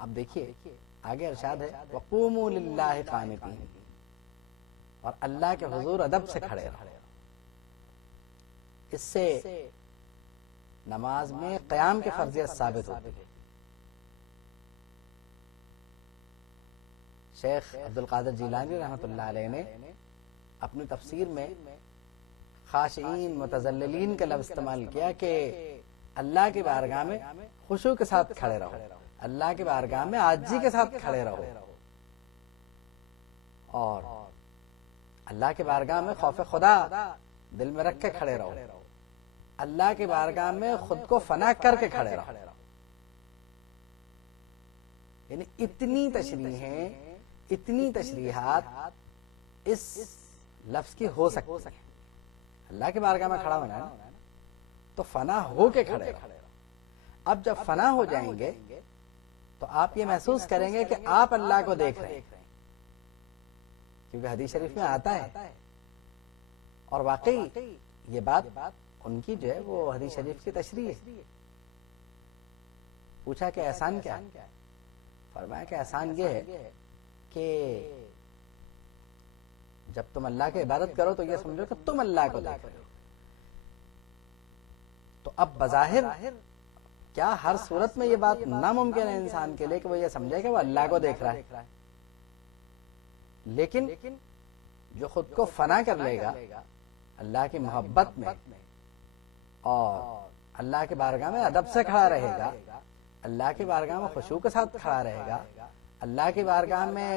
اب دیکھیے آگے ارشاد ہے وقوموا للہ قانتین، اور اللہ کے حضور ادب سے کھڑے رہو۔ اس سے نماز میں قیام کی فرضیت ثابت ہوتی ہے۔ شیخ عبد القادر جیلانی رحمۃ اللہ علیہ نے اپنی تفسیر میں خاشعین متذللین کا لفظ استعمال کیا کہ اللہ کی بارگاہ میں خشوع کے ساتھ کھڑے رہو، اللہ کی بارگاہ میں عاجزی کے ساتھ کھڑے رہو، اور اللہ کی بارگاہ میں خوف خدا دل میں رکھ کے کھڑے رہو، اللہ کی بارگاہ میں خود کو فنا کر کے کھڑے رہو۔ یعنی اتنی تشریحیں، اتنی تشریحات اس لفظ کی ہو سکتی ہیں۔ اللہ کی بارگاہ میں کھڑا ہونا ہے تو فنا ہو کے کھڑے رہو۔ اب جب فنا ہو جائیں گے تو آپ یہ محسوس کریں گے کہ آپ اللہ کو دیکھ رہے ہیں، کیونکہ حدیث شریف میں آتا ہے، اور واقعی یہ بات ان کی جو ہے وہ حدیث شریف کی تشریح ہے۔ پوچھا کہ احسان کیا ہے؟ فرمایا کہ احسان یہ ہے کہ جب تم اللہ کی عبادت کرو تو یہ سمجھو کہ تم اللہ کو دیکھ رہے ہو۔ تو اب بظاہر کیا ہر صورت میں یہ بات ناممکن ہے انسان کے لیے کہ وہ یہ سمجھے کہ وہ اللہ کو دیکھ رہا ہے، لیکن جو خود کو فنا کر لے گا اللہ کی محبت میں اور اللہ کی بارگاہ میں ادب سے کھڑا رہے گا، اللہ کی بارگاہ میں خشوع کے ساتھ کھڑا رہے گا، اللہ کی بارگاہ میں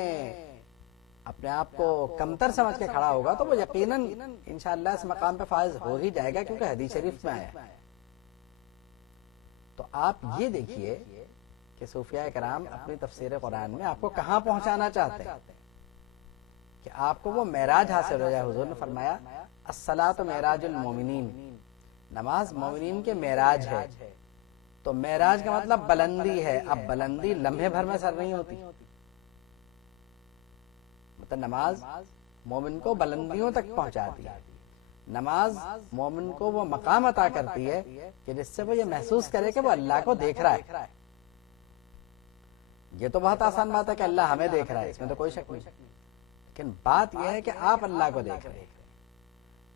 اپنے آپ کو کمتر سمجھ کے کھڑا ہوگا، تو وہ یقیناً انشاءاللہ اس مقام پہ فائز ہو ہی جائے گا، کیونکہ حدیث شریف میں آیا ہے۔ تو آپ یہ دیکھیے کہ صوفیاء کرام اپنی تفسیر قرآن میں آپ کو کہاں پہنچانا چاہتے ہیں کہ آپ کو وہ معراج حاصل ہو جائے۔ حضور نے فرمایا الصلاۃ معراج المومنین، نماز مومنین کے معراج ہے۔ تو معراج کا مطلب بلندی ہے۔ اب بلندی لمحے بھر میں سر نہیں ہوتی، مطلب نماز مومن کو بلندیوں تک پہنچاتی ہے، نماز مومن کو وہ مقام عطا کرتی ہے کہ جس سے وہ یہ محسوس کرے کہ وہ اللہ کو دیکھ رہا ہے۔ یہ تو بہت آسان بات ہے کہ اللہ ہمیں دیکھ رہا ہے، اس میں تو کوئی شک نہیں، لیکن بات یہ ہے کہ آپ اللہ کو دیکھ رہے ہیں۔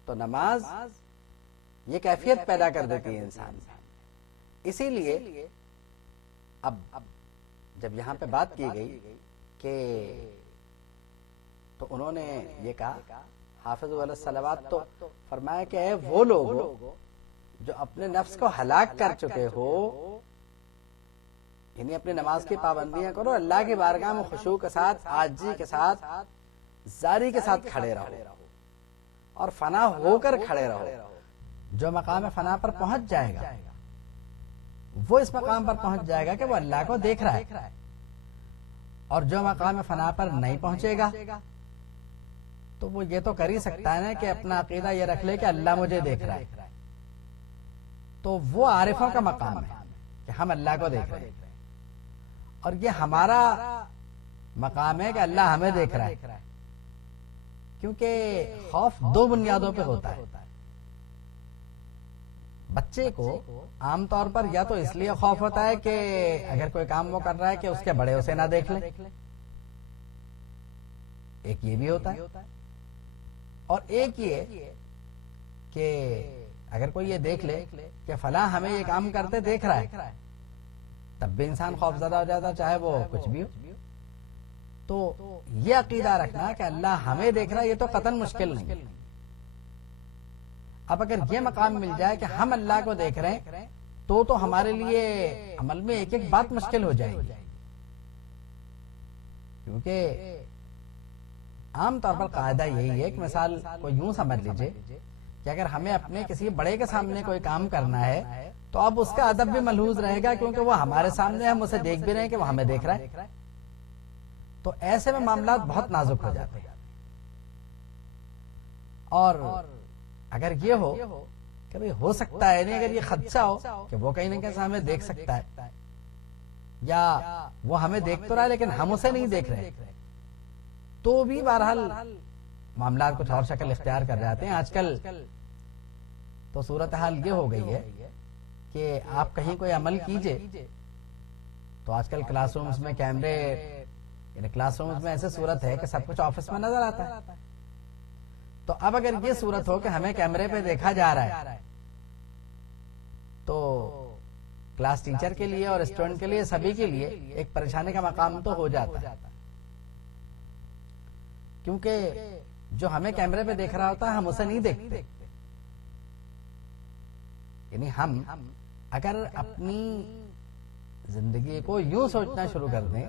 تو نماز یہ کیفیت پیدا کر دیتی ہے انسان میں۔ اسی لیے اب جب یہاں پہ بات کی گئی کہ تو انہوں نے یہ کہا حافظوا علی الصلوات، تو فرمایا کہ اے وہ لوگ جو اپنے نفس کو ہلاک کر چکے ہو، یعنی اپنی نماز کی پابندیاں کرو، اللہ کی بارگاہ میں خشوع کے ساتھ، عاجزی کے ساتھ، زاری کے ساتھ کھڑے رہو اور فنا ہو کر کھڑے رہو۔ جو مقام فنا پر پہنچ جائے گا وہ اس مقام پر پہنچ جائے گا کہ وہ اللہ کو دیکھ رہا ہے، اور جو مقام فنا پر نہیں پہنچے گا تو وہ یہ تو کر ہی سکتا ہے نا کہ اپنا عقیدہ یہ رکھ لے کہ اللہ مجھے دیکھ رہا ہے۔ تو وہ عارفوں کا مقام ہے کہ ہم اللہ کو دیکھ رہے ہیں، اور یہ ہمارا مقام ہے کہ اللہ ہمیں دیکھ رہا ہے، کیونکہ خوف دو بنیادوں پہ ہوتا ہے۔ بچے کو عام طور پر یا تو اس لیے خوف ہوتا ہے کہ اگر کوئی کام وہ کر رہا ہے کہ اس کے بڑے اسے نہ دیکھ لیں، ایک یہ بھی ہوتا ہے، اور ایک یہ کہ اگر کوئی یہ دیکھ لے کہ فلاں ہمیں یہ کام کرتے دیکھ رہا ہے، تب بھی انسان خوف زدہ ہو جاتا چاہے وہ کچھ بھی ہو۔ تو یہ عقیدہ رکھنا کہ اللہ ہمیں دیکھ رہا ہے یہ تو قطعاً مشکل نہیں۔ اب اگر یہ مقام مل جائے کہ ہم اللہ کو دیکھ رہے ہیں تو ہمارے لیے عمل میں ایک ایک بات مشکل ہو جائے گی، کیونکہ عام طور پر قاعدہ یہی ہے کہ مثال کو یوں سمجھ لیجئے کہ اگر ہمیں اپنے کسی بڑے کے سامنے کوئی کام کرنا ہے تو اب اس کا ادب بھی ملحوظ رہے گا، کیونکہ وہ ہمارے سامنے، ہم اسے دیکھ بھی رہے ہیں کہ وہ ہمیں دیکھ رہا ہے۔ تو ایسے میں معاملات بہت نازک ہو جاتے ہیں، اور اگر یہ ہو کہ بھئی ہو سکتا ہے، نہیں اگر یہ خدشہ ہو کہ وہ کہیں نہ کہیں ہمیں دیکھ سکتا ہے، یا وہ ہمیں دیکھ تو رہا ہے لیکن ہم اسے نہیں دیکھ رہے، تو بھی بہرحال معاملات کچھ اور شکل اختیار کر جاتے ہیں۔ آج کل تو صورتحال یہ ہو گئی ہے کہ آپ کہیں کوئی عمل کیجئے تو آج کل کلاس رومز میں کیمرے، یعنی کلاس رومز میں ایسے صورت ہے کہ سب کچھ آفس میں نظر آتا ہے. تو اب اگر یہ صورت ہو کہ ہمیں کیمرے پہ دیکھا جا رہا ہے تو کلاس ٹیچر کے لیے اور اسٹوڈنٹ کے لیے، سبھی کے لیے ایک پریشانی کا مقام تو ہو جاتا ہے. کیونکہ جو ہمیں کیمرے پہ دیکھ رہا ہوتا ہے ہم اسے نہیں دیکھتے. یعنی ہم اگر اپنی زندگی کو یوں سوچنا شروع کر دیں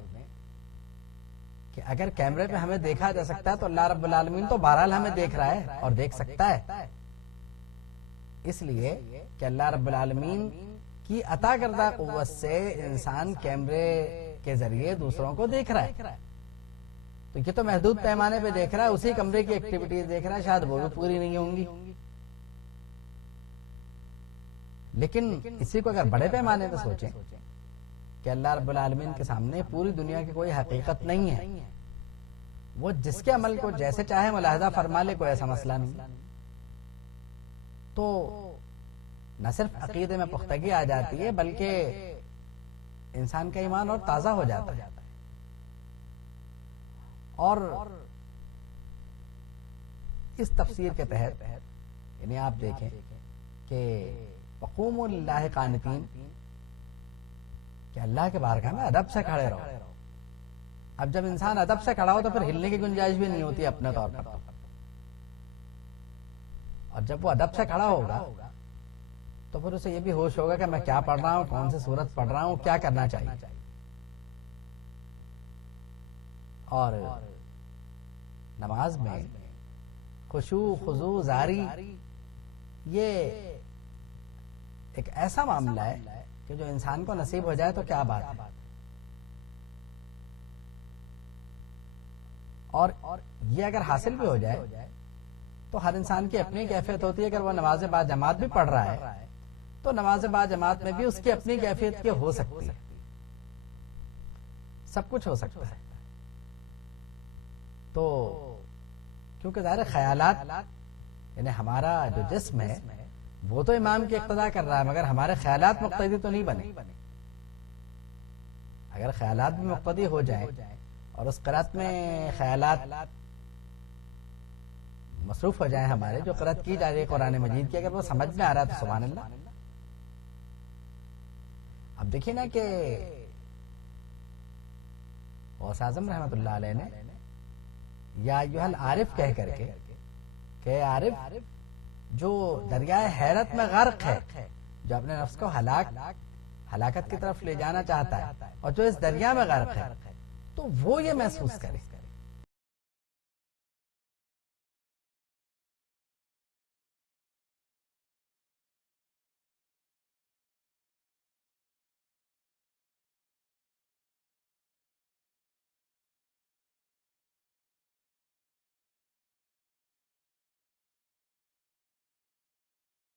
کہ اگر کیمرے پہ ہمیں دیکھا جا سکتا ہے تو اللہ رب العالمین تو بہرحال ہمیں دیکھ رہا ہے اور دیکھ سکتا ہے، اس لیے کہ اللہ رب العالمین کی عطا کردہ قوت سے انسان کیمرے کے ذریعے دوسروں کو دیکھ رہا ہے. تو یہ تو محدود پیمانے پہ دیکھ رہا ہے، اسی کمرے کی ایکٹیویٹیز دیکھ رہا ہے، شاید وہ بھی پوری نہیں ہوں گی. لیکن اسی کو اگر بڑے پیمانے پہ سوچیں کہ اللہ رب العالمین کے سامنے پوری دنیا کی کوئی حقیقت نہیں ہے، وہ جس کے عمل کو جیسے چاہے ملاحظہ فرما لے، کوئی ایسا مسئلہ نہیں. تو نہ صرف عقیدے میں پختگی آ جاتی ہے بلکہ انسان کا ایمان اور تازہ ہو جاتا ہے. اور اس تفسیر کے تحت یعنی آپ دیکھیں کہ وقوموا للہ قانتین، کہ اللہ کے بارگاہ میں ادب سے کھڑے رہو. اب جب انسان ادب سے کھڑا ہو تو پھر ہلنے کی گنجائش بھی نہیں ہوتی اپنے طور پر. اور جب وہ ادب سے کھڑا ہوگا تو پھر اسے یہ بھی ہوش ہوگا کہ میں کیا پڑھ رہا ہوں، کون سی سورت پڑھ رہا ہوں، کیا کرنا چاہیے. اور نماز میں خشوع خضوع زاری یہ ایک ایسا معاملہ ہے کہ جو انسان کو نصیب ہو جائے تو کیا بات ہے. اور یہ اگر حاصل بھی ہو جائے تو ہر انسان کی اپنی کیفیت ہوتی ہے. اگر وہ نماز با جماعت بھی پڑھ رہا ہے تو نماز با جماعت میں بھی اس کی اپنی کیفیت کی ہو سکتی ہے، سب کچھ ہو سکتا ہے. تو کیونکہ ظاہر خیالات، یعنی ہمارا جو جسم ہے وہ تو امام کی اقتداء کر رہا ہے، مگر ہمارے خیالات مقتدی تو نہیں بنے. اگر خیالات بھی مقتدی ہو جائیں اور اس قرات میں خیالات مصروف ہو جائیں ہمارے، جو قرات کی جا رہی ہے قرآن مجید کی، اگر وہ سمجھ میں آ رہا ہے تو سبحان اللہ. اب دیکھیے نا کہ غوث اعظم رحمۃ اللہ علیہ نے یا ایھا العارف کہہ کر کے کہ عارف جو دریائے حیرت میں غرق ہے، جو اپنے نفس کو ہلاکت کی طرف لے جانا چاہتا ہے اور جو اس دریا میں غرق ہے، تو وہ یہ محسوس کرے